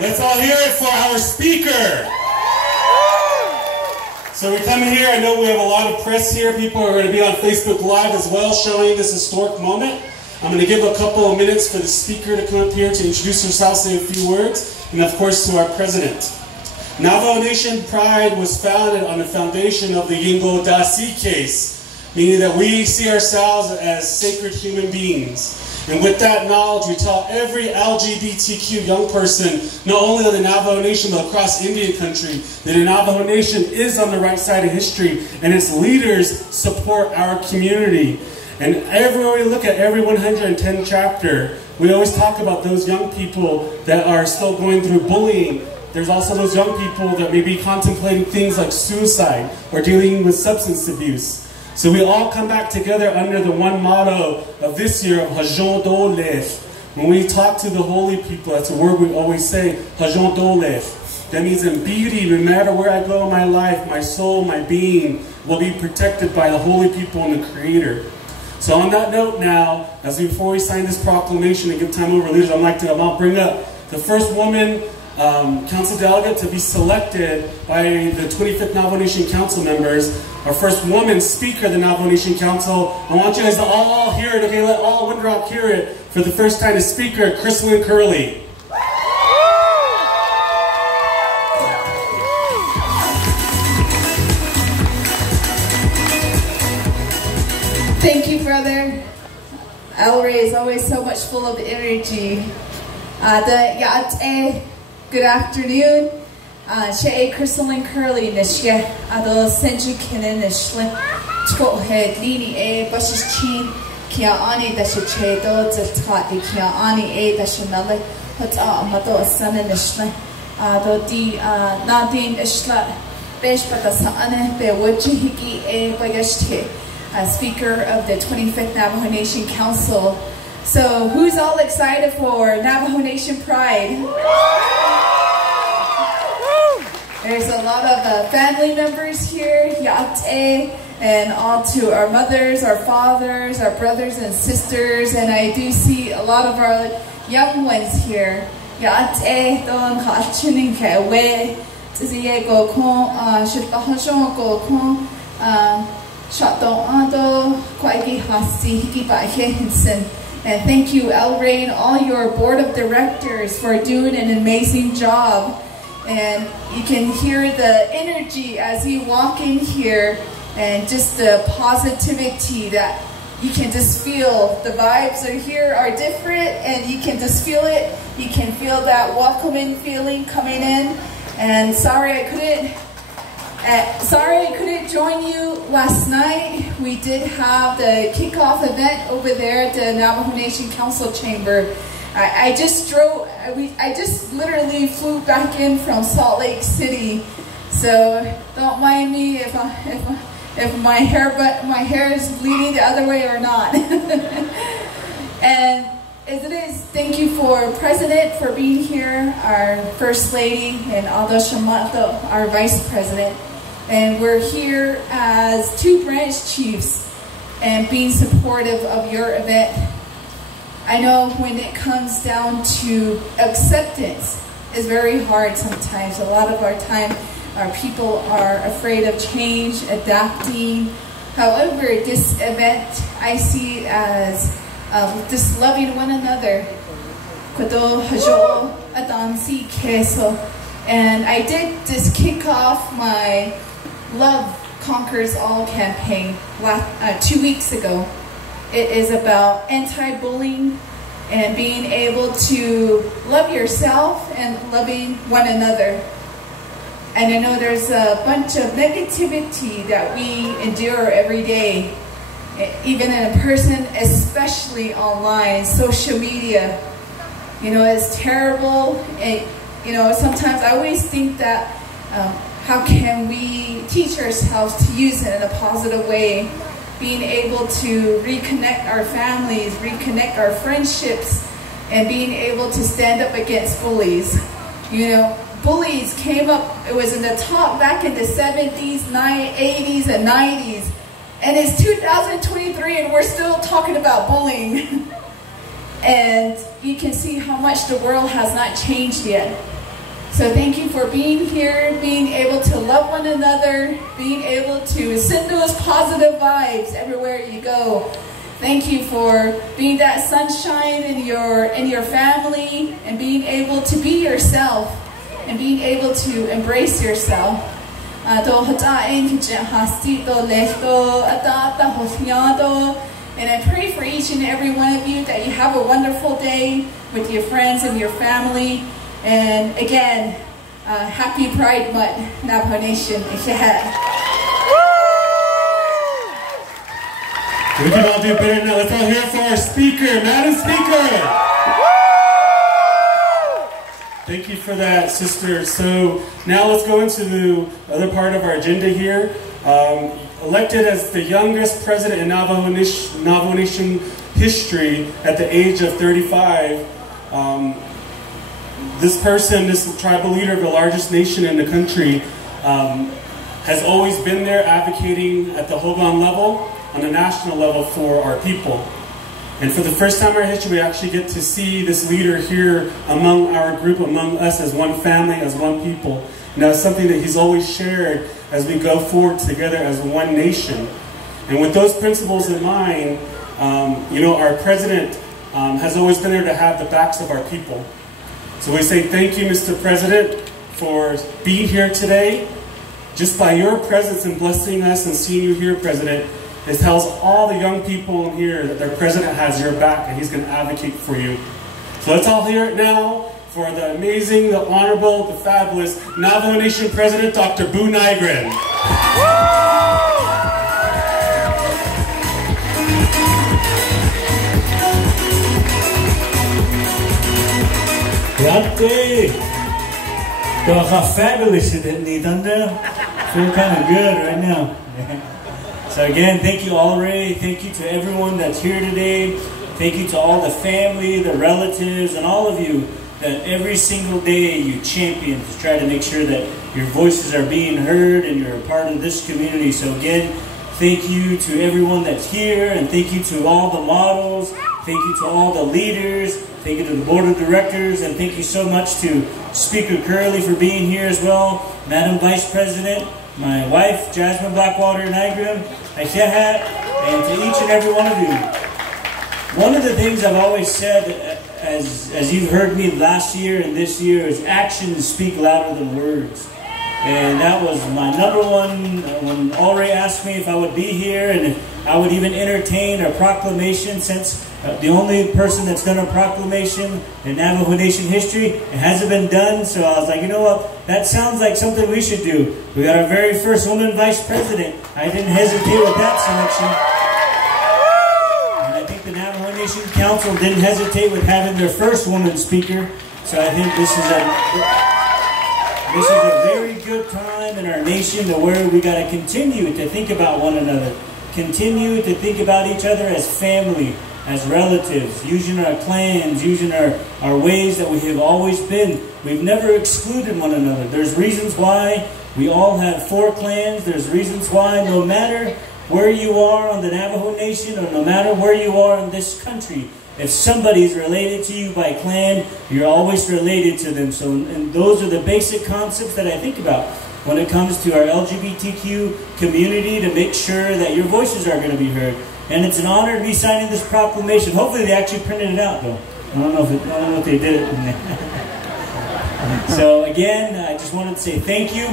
Let's all hear it for our speaker. So we're coming here. I know we have a lot of press here. People are going to be on Facebook Live as well, showing this historic moment. I'm going to give a couple of minutes for the speaker to come up here to introduce herself, say a few words, and of course to our president. Navajo Nation Pride was founded on the foundation of the Yingo Dasi case, meaning that we see ourselves as sacred human beings. And with that knowledge, we tell every LGBTQ young person, not only of the Navajo Nation, but across Indian country, that the Navajo Nation is on the right side of history, and its leaders support our community. And everywhere we look at every 110 chapter, we always talk about those young people that are still going through bullying. There's also those young people that may be contemplating things like suicide or dealing with substance abuse. So we all come back together under the one motto of this year of Hajon Dolef. When we talk to the holy people, that's a word we always say, Hajon Dolef. That means in beauty, no matter where I go in my life, my soul, my being will be protected by the holy people and the Creator. So on that note now, before we sign this proclamation and give time over leaders, I'd like to bring up the first woman council delegate to be selected by the 25th Navajo Nation Council members. Our first woman speaker of the Navajo Nation Council. I want you guys to all hear it, okay? Let all Windrock hear it for the first time. The speaker, Crystalyne Curley. Thank you, brother. Alray is always so much full of energy. Good afternoon. She Crystalyne Curley nishke ado senju kinen nishle tko he lini e bashichin kia ani dashe chedo zata e kia ani dashe hota amato asane nishle ado di nadin ishla besh patasane be waji hiki bagashte. Speaker of the 25th Navajo Nation Council. So who's all excited for Navajo Nation Pride? There's a lot of family members here, Yate, and all to our mothers, our fathers, our brothers and sisters, and I do see a lot of our young ones here. Yate, don hachinin kewe, tiziye go kon, shitahajon go kon, and thank you, Alray, and all your board of directors for doing an amazing job. And you can hear the energy as you walk in here, and just the positivity that you can just feel. The vibes are here are different, and you can just feel it. You can feel that welcoming feeling coming in. And sorry I couldn't join you last night. We did have the kickoff event over there at the Navajo Nation Council Chamber. I just literally flew back in from Salt Lake City, so don't mind me if my hair is leaning the other way or not. And as it is, thank you for President for being here, our First Lady, and Aldo Shamato, our Vice President. And we're here as two branch chiefs and being supportive of your event. I know when it comes down to acceptance, it's very hard sometimes. A lot of our time, our people are afraid of change, adapting. However, this event, I see as just loving one another. And I did just kick off my Love Conquers All campaign 2 weeks ago. It is about anti-bullying and being able to love yourself and loving one another. And I know there's a bunch of negativity that we endure every day, even in person, especially online, social media. You know, it's terrible. You know, sometimes I always think that how can we teach ourselves to use it in a positive way? Being able to reconnect our families, reconnect our friendships, and being able to stand up against bullies. You know, bullies came up, it was in the top back in the 70s, 80s, and 90s. And it's 2023 and we're still talking about bullying. And you can see how much the world has not changed yet. So thank you for being here, being able to love one another, being able to send those positive vibes everywhere you go. Thank you for being that sunshine in your family and being able to be yourself and being able to embrace yourself. And I pray for each and every one of you that you have a wonderful day with your friends and your family. And again, happy Pride Month, Navajo Nation. We can all do better now. Let's all hear for our speaker, Madam Speaker. Thank you for that, sister. So now let's go into the other part of our agenda here. Elected as the youngest president in Navajo Nation history at the age of 35, this person, this tribal leader of the largest nation in the country, has always been there advocating at the Hogan level, on the national level for our people. And for the first time in our history, we actually get to see this leader here among our group, among us as one family, as one people. And that's something that he's always shared as we go forward together as one nation. And with those principles in mind, our president has always been there to have the backs of our people. So we say thank you, Mr. President, for being here today. Just by your presence and blessing us and seeing you here, President, it tells all the young people in here that their president has your back and he's going to advocate for you. So let's all hear it now for the amazing, the honorable, the fabulous Navajo Nation President, Dr. Boo Nygren. How fabulous is it, Nidanda? Feel kind of good right now. So again, thank you, Alray. Thank you to everyone that's here today. Thank you to all the family, the relatives, and all of you that every single day you champion to try to make sure that your voices are being heard and you're a part of this community. So again, thank you to everyone that's here, and thank you to all the models. Thank you to all the leaders. Thank you to the board of directors, and thank you so much to Speaker Curley for being here as well, Madam Vice President, my wife, Jasmine Blackwater Nygren, and to each and every one of you. One of the things I've always said, as you've heard me last year and this year, is actions speak louder than words. And that was my number one when Alray asked me if I would be here and if I would even entertain a proclamation, since the only person that's done a proclamation in Navajo Nation history, it hasn't been done. So I was like, you know what, that sounds like something we should do. We got our very first woman vice president. I didn't hesitate with that selection. And I think the Navajo Nation Council didn't hesitate with having their first woman speaker. So I think this is a very good time in our nation to where we got to continue to think about one another. Continue to think about each other as family, as relatives, using our clans, using our ways that we have always been. We've never excluded one another. There's reasons why we all have 4 clans. There's reasons why no matter where you are on the Navajo Nation or no matter where you are in this country, if somebody's related to you by clan, you're always related to them. So, and those are the basic concepts that I think about when it comes to our LGBTQ community, to make sure that your voices are going to be heard. And it's an honor to be signing this proclamation. Hopefully they actually printed it out, though. I don't know if they did it. So again, I just wanted to say thank you.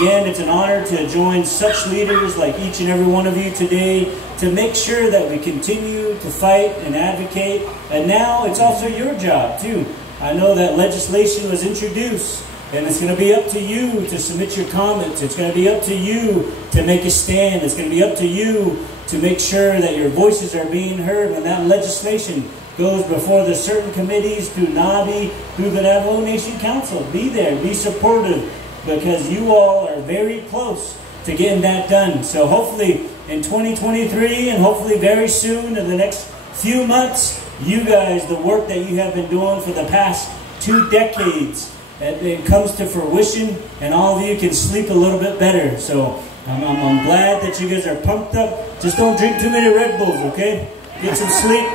Again, it's an honor to join such leaders like each and every one of you today to make sure that we continue to fight and advocate. And now it's also your job, too. I know that legislation was introduced, and it's going to be up to you to submit your comments. It's going to be up to you to make a stand. It's going to be up to you to make sure that your voices are being heard when that legislation goes before the certain committees, through NABI, through the Navajo Nation Council. Be there, be supportive, because you all are very close to getting that done. So hopefully in 2023, and hopefully very soon in the next few months, you guys, the work that you have been doing for the past 2 decades, it comes to fruition, and all of you can sleep a little bit better. So I'm glad that you guys are pumped up. Just don't drink too many Red Bulls, okay? Get some sleep.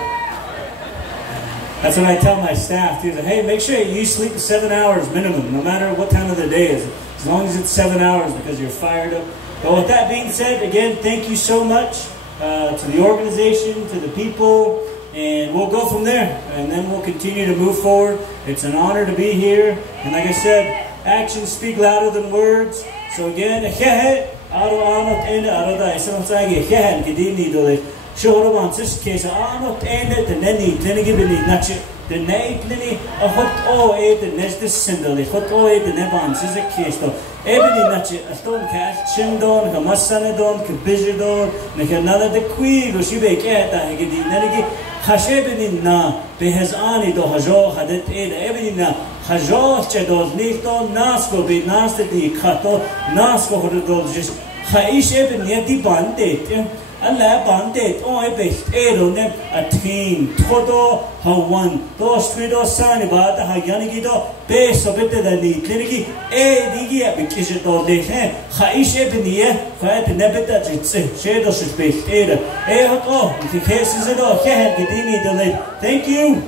That's what I tell my staff too. Hey, make sure you sleep 7 hours minimum, no matter what time of the day is. As long as it's 7 hours because you're fired up. But with that being said, again, thank you so much to the organization, to the people, and we'll go from there. And then we'll continue to move forward. It's an honor to be here. And like I said, actions speak louder than words. So again, case the night a hot oh the next symbol the hot oh the nebans is a case to ebony nachi a stone cast chindon hamasanadon kibijidon another the queen or she bake at the Negi Hashebin na behazani do hajo hadet ebony na hajo chedos nito nasko be nasty kato nasko hodol just haish ebon yeti bande Allah bandit, oh, best Eronem, a team, Toto, Hawan, those three doors, Sani, but Hayanigido, base of better than the Kliniki, Digia, because it all they have, Haish Ebenia, Fiat Nebeta, Shadows is based, Ada, oh, the case is it all, Dini, the late. Thank you.